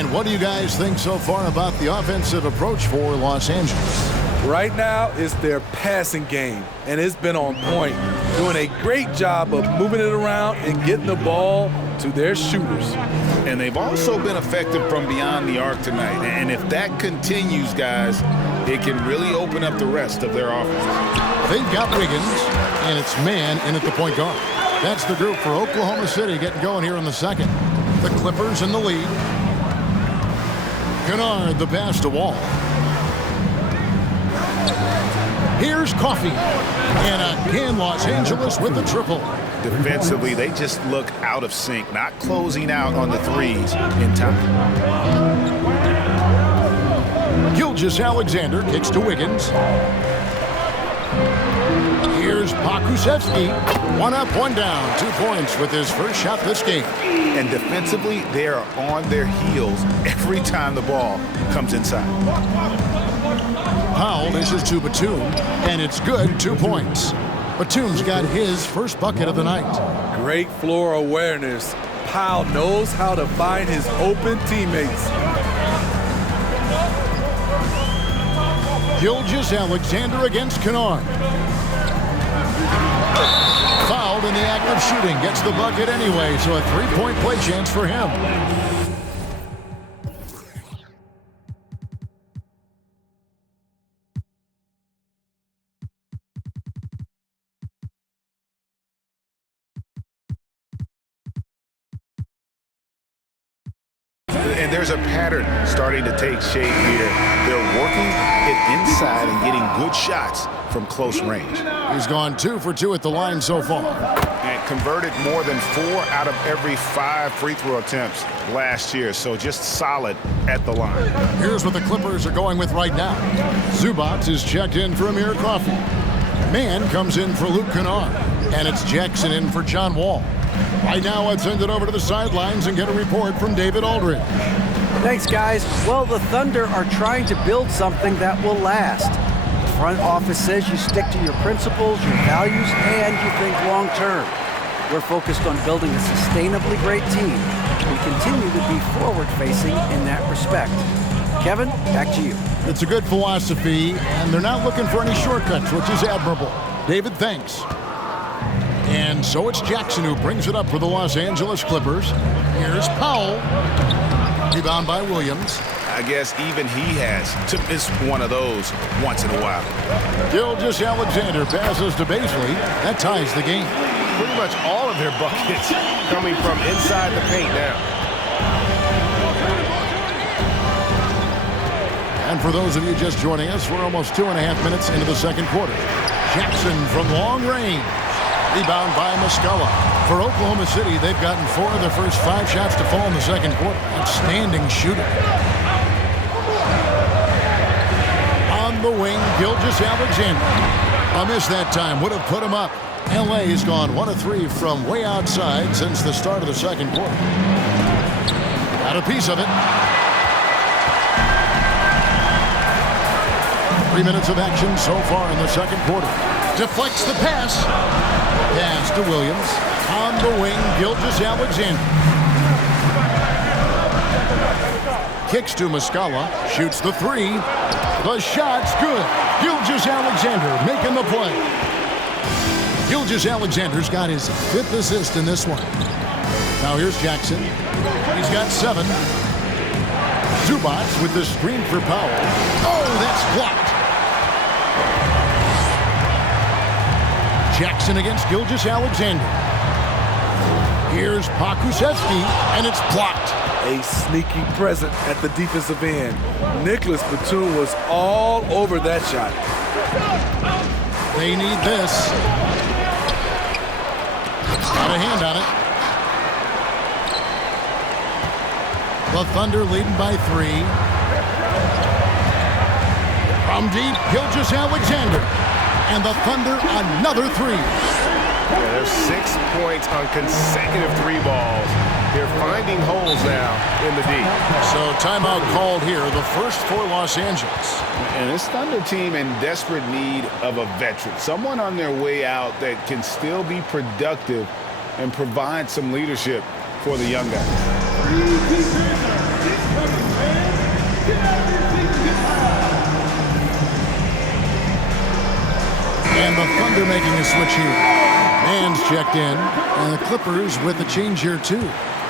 And what do you guys think so far about the offensive approach for Los Angeles? Right now, it's their passing game, and it's been on point, doing a great job of moving it around and getting the ball to their shooters. And they've also been effective from beyond the arc tonight. And if that continues, guys, it can really open up the rest of their offense. They've got Wiggins, and it's man in at the point guard. That's the group for Oklahoma City getting going here in the second. The Clippers in the lead. Kennard, the pass to Wall. Here's Coffey. And again, Los Angeles with the triple. Defensively, they just look out of sync, not closing out on the threes in time. Gilgeous-Alexander kicks to Wiggins. Here's Pokusevski. One up, one down. 2 points with his first shot this game. And defensively, they are on their heels every time the ball comes inside. Powell dishes to Batum, and it's good, 2 points. Batum's got his first bucket of the night. Great floor awareness. Powell knows how to find his open teammates. Gilgeous-Alexander against Kennard. Fouled in the act of shooting. Gets the bucket anyway, so a 3-point play chance for him. And there's a pattern starting to take shape here. They're working it inside and getting good shots from close range. He's gone 2 for 2 at the line so far. And converted more than 4 out of every 5 free throw attempts last year. So just solid at the line. Here's what the Clippers are going with right now. Zubac is checked in for Amir Coffey. Mann comes in for Luke Kennard. And it's Jackson in for John Wall. Right now, let's send it over to the sidelines and get a report from David Aldridge. Thanks, guys. Well, the Thunder are trying to build something that will last. The front office says you stick to your principles, your values, and you think long term. We're focused on building a sustainably great team. We continue to be forward-facing in that respect. Kevin, back to you. It's a good philosophy, and they're not looking for any shortcuts, which is admirable. David, thanks. And so it's Jackson who brings it up for the Los Angeles Clippers. Here's Powell. Rebound by Williams. I guess even he has to miss one of those once in a while. Gilgeous-Alexander passes to Bazley. That ties the game. Pretty much all of their buckets coming from inside the paint now. And for those of you just joining us, we're almost 2.5 minutes into the second quarter. Jackson from long range. Rebound by Muscala. For Oklahoma City, they've gotten 4 of their first 5 shots to fall in the second quarter. Outstanding shooter. On the wing, Gilgeous-Alexander. A miss that time. Would have put him up. LA's gone 1 of 3 from way outside since the start of the second quarter. Got a piece of it. 3 minutes of action so far in the second quarter. Deflects the pass. Pass to Williams. On the wing, Gilgeous-Alexander. Kicks to Muscala. Shoots the 3. The shot's good. Gilgeous-Alexander making the play. Gilgeous-Alexander's got his 5th assist in this one. Now here's Jackson. He's got 7. Zubac with the screen for Powell. Oh, that's blocked. Jackson against Gilgeous-Alexander. Here's Pokusevski, and it's blocked. A sneaky present at the defensive end. Nicholas Batum was all over that shot. They need this. Got a hand on it. The Thunder leading by 3. From deep, Gilgeous-Alexander. And the Thunder another 3. Yeah, there's 6 points on consecutive 3 balls. They're finding holes now in the D. So timeout called here, the first for Los Angeles. And this Thunder team in desperate need of a veteran. Someone on their way out that can still be productive and provide some leadership for the young guys. Thunder making a switch here. Mann's checked in, and the Clippers with a change here too.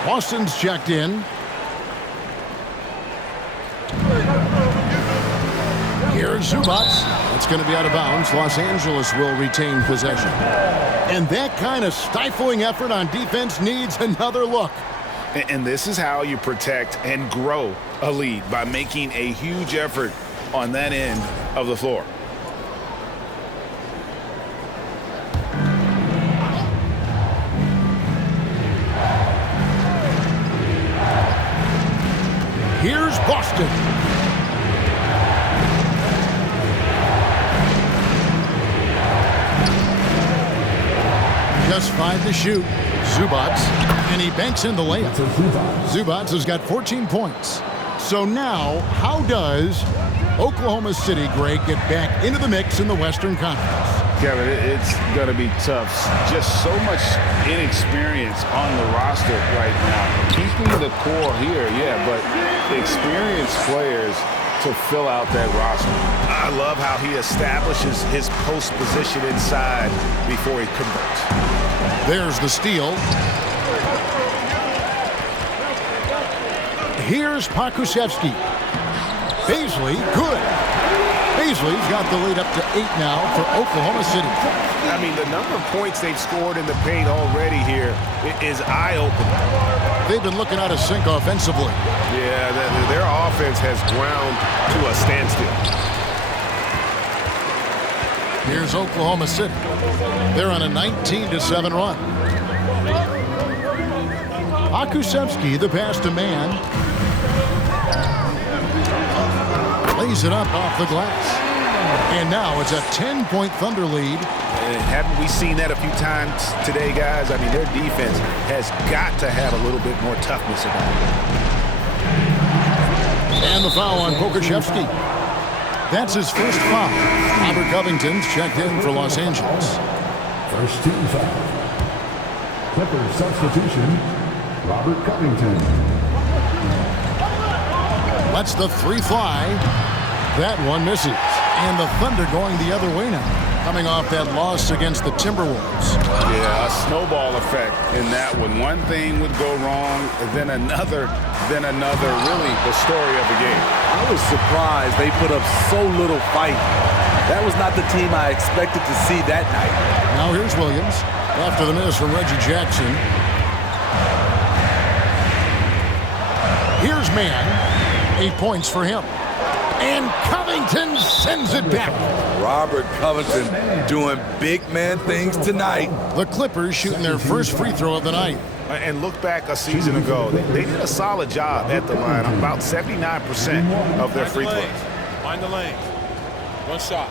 Boston's checked in. Here's Zubac. That's going to be out of bounds. Los Angeles will retain possession. And that kind of stifling effort on defense needs another look. And this is how you protect and grow a lead, by making a huge effort on that end of the floor. Here's Boston. Just 5 to shoot. Zubac, and he banks in the layup. Zubac has got 14 points. So now, how does Oklahoma City, Greg, get back into the mix in the Western Conference? Kevin, it's going to be tough. Just so much inexperience on the roster right now. Keeping the core here, yeah, but experienced players to fill out that roster. I love how he establishes his post position inside before he converts. There's the steal. Here's Pokusevski. Baisley, good. Baisley's got the lead up to 8 now for Oklahoma City. I mean, the number of points they've scored in the paint already here is eye-opening. They've been looking out of sync offensively. Yeah, their offense has ground to a standstill. Here's Oklahoma City. They're on a 19-7 run. Pokusevski, the pass to Mann. Lays it up off the glass. And now it's a 10-point Thunder lead. And haven't we seen that a few times today, guys? I mean, their defense has got to have a little bit more toughness about it. And the foul on Pokusevski. That's his first foul. Robert Covington's checked in for Los Angeles. First team foul. Clippers substitution, Robert Covington. Lets the 3 fly. That one misses. And the Thunder going the other way now, coming off that loss against the Timberwolves. Yeah, a snowball effect in that one. One thing would go wrong, then another, really the story of the game. I was surprised they put up so little fight. That was not the team I expected to see that night. Now here's Williams after the miss from Reggie Jackson. Here's Mann. 8 points for him. And Covington sends it back. Robert Covington doing big man things tonight. The Clippers shooting their first free throw of the night. And look back a season ago, they did a solid job at the line, about 79% of their free throws. Find the lane. One shot.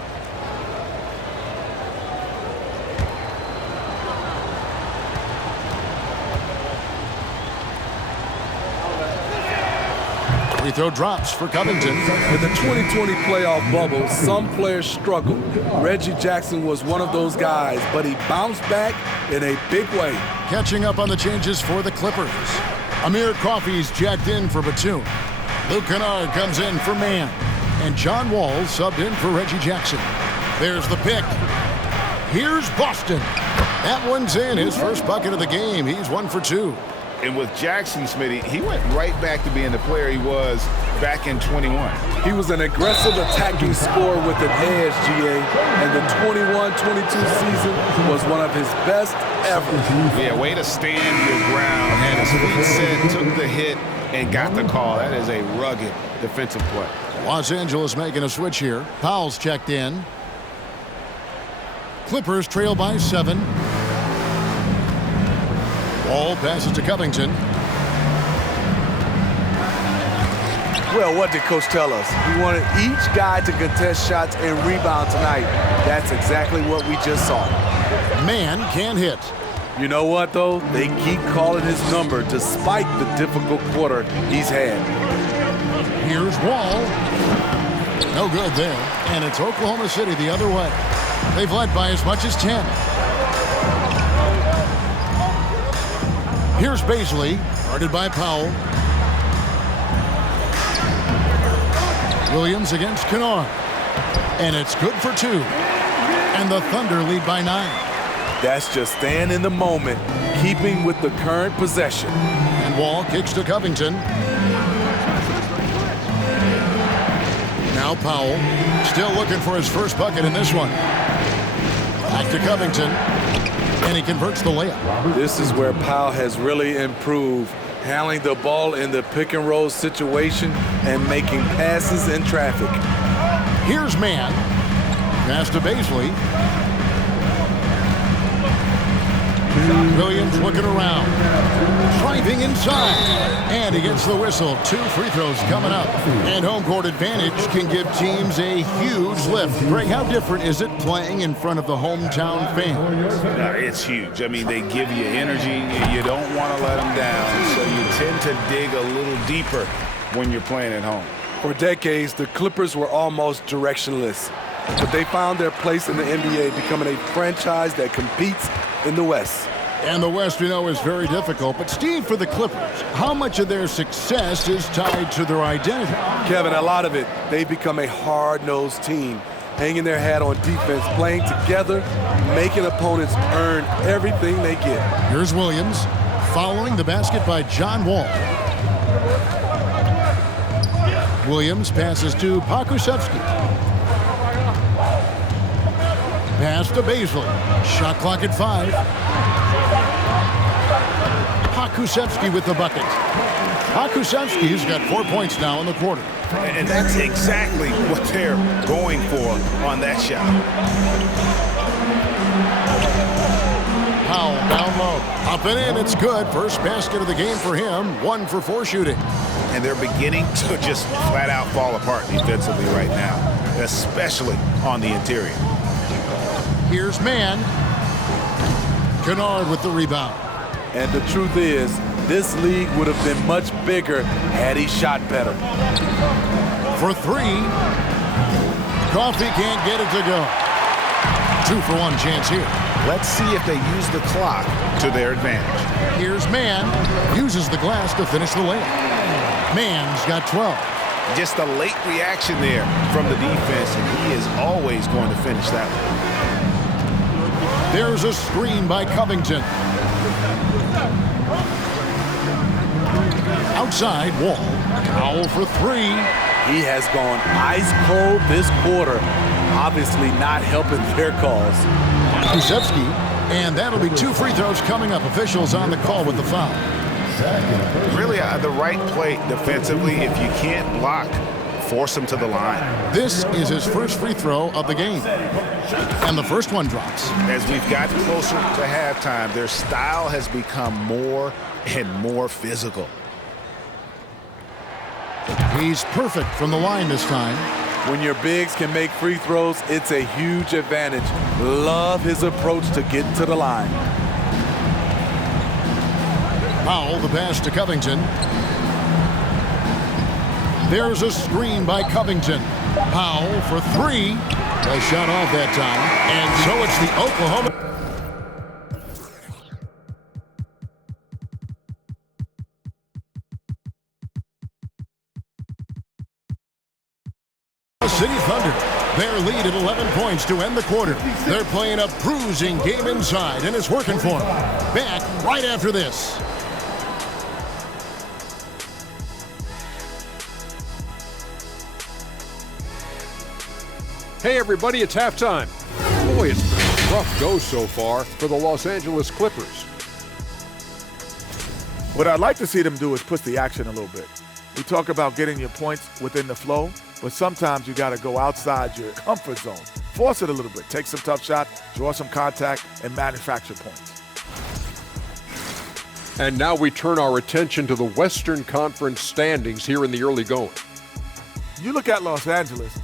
Free throw drops for Covington. In the 2020 playoff bubble, some players struggled. Reggie Jackson was one of those guys, but he bounced back in a big way. Catching up on the changes for the Clippers. Amir Coffey's jacked in for Batum. Luke Kennard comes in for Mann. And John Wall subbed in for Reggie Jackson. There's the pick. Here's Boston. That one's in. His first bucket of the game. He's 1 for 2. And with Jackson, Smitty, he went right back to being the player he was back in 21. He was an aggressive attacking scorer with an edge, GA, and the 21-22 season was one of his best ever. Yeah, way to stand your ground, had his feet set, took the hit, and got the call. That is a rugged defensive play. Los Angeles making a switch here. Powell's checked in. Clippers trail by 7. Ball passes to Covington. Well, what did Coach tell us? He wanted each guy to contest shots and rebound tonight. That's exactly what we just saw. Mann can't hit. You know what, though? They keep calling his number despite the difficult quarter he's had. Here's Wall. No good there. And it's Oklahoma City the other way. They've led by as much as 10. Here's Baisley, guarded by Powell. Williams against Kennard. And it's good for 2. And the Thunder lead by 9. That's just staying in the moment, keeping with the current possession. And Wall kicks to Covington. Now Powell, still looking for his first bucket in this one. Back to Covington, and he converts the layup. This is where Powell has really improved, handling the ball in the pick and roll situation and making passes in traffic. Here's Mann. Pass to Baisley. Williams looking around. Driving inside. And he gets the whistle. 2 free throws coming up. And home court advantage can give teams a huge lift. Greg, how different is it playing in front of the hometown fans? It's huge. I mean, they give you energy. You don't want to let them down. So you tend to dig a little deeper when you're playing at home. For decades, the Clippers were almost directionless, but they found their place in the NBA, becoming a franchise that competes in the West. And the West, we know, is very difficult. But, Steve, for the Clippers, how much of their success is tied to their identity? Kevin, a lot of it. They've become a hard-nosed team, hanging their hat on defense, playing together, making opponents earn everything they get. Here's Williams, following the basket by John Wall. Williams passes to Pokusevski. Pass to Baisley. Shot clock at 5. Pokusevski with the bucket. Pokusevski's got 4 points now in the quarter. And that's exactly what they're going for on that shot. Powell down low. Up and in, it's good. First basket of the game for him. 1 for 4 shooting. And they're beginning to just flat out fall apart defensively right now, especially on the interior. Here's Mann. Kennard with the rebound. And the truth is, this league would have been much bigger had he shot better. For 3. Coffey can't get it to go. 2 for 1 chance here. Let's see if they use the clock to their advantage. Here's Mann. Uses the glass to finish the layup. Mann's got 12. Just a late reaction there from the defense, and he is always going to finish that one. There's a screen by Covington. Outside, Wall. Powell for 3. He has gone ice cold this quarter, obviously not helping their cause. Pokusevski, and that'll be 2 free throws coming up. Officials on the call with the foul. Really the right play defensively. If you can't block, force him to the line. This is his first free throw of the game. And the first one drops. As we've gotten closer to halftime, their style has become more and more physical. He's perfect from the line this time. When your bigs can make free throws, it's a huge advantage. Love his approach to getting to the line. Powell, the pass to Covington. There's a screen by Covington. Powell for 3. A shot off that time. And so it's the Oklahoma City Thunder. Their lead at 11 points to end the quarter. They're playing a bruising game inside, and it's working for them. Back right after this. Hey everybody, it's halftime. Boy, it's been a rough go so far for the Los Angeles Clippers. What I'd like to see them do is push the action a little bit. We talk about getting your points within the flow, but sometimes you got to go outside your comfort zone. Force it a little bit. Take some tough shots, draw some contact, and manufacture points. And now we turn our attention to the Western Conference standings here in the early going. You look at Los Angeles,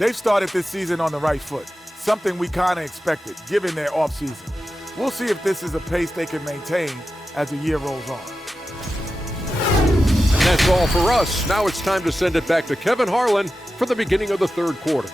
they've started this season on the right foot, something we kind of expected given their offseason. We'll see if this is a pace they can maintain as the year rolls on. And that's all for us. Now it's time to send it back to Kevin Harlan for the beginning of the third quarter.